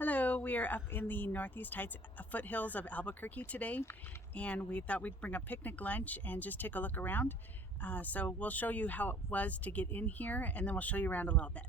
Hello, we are up in the Northeast Heights foothills of Albuquerque today, and we thought we'd bring a picnic lunch and just take a look around. So we'll show you how it was to get in here, and then we'll show you around a little bit.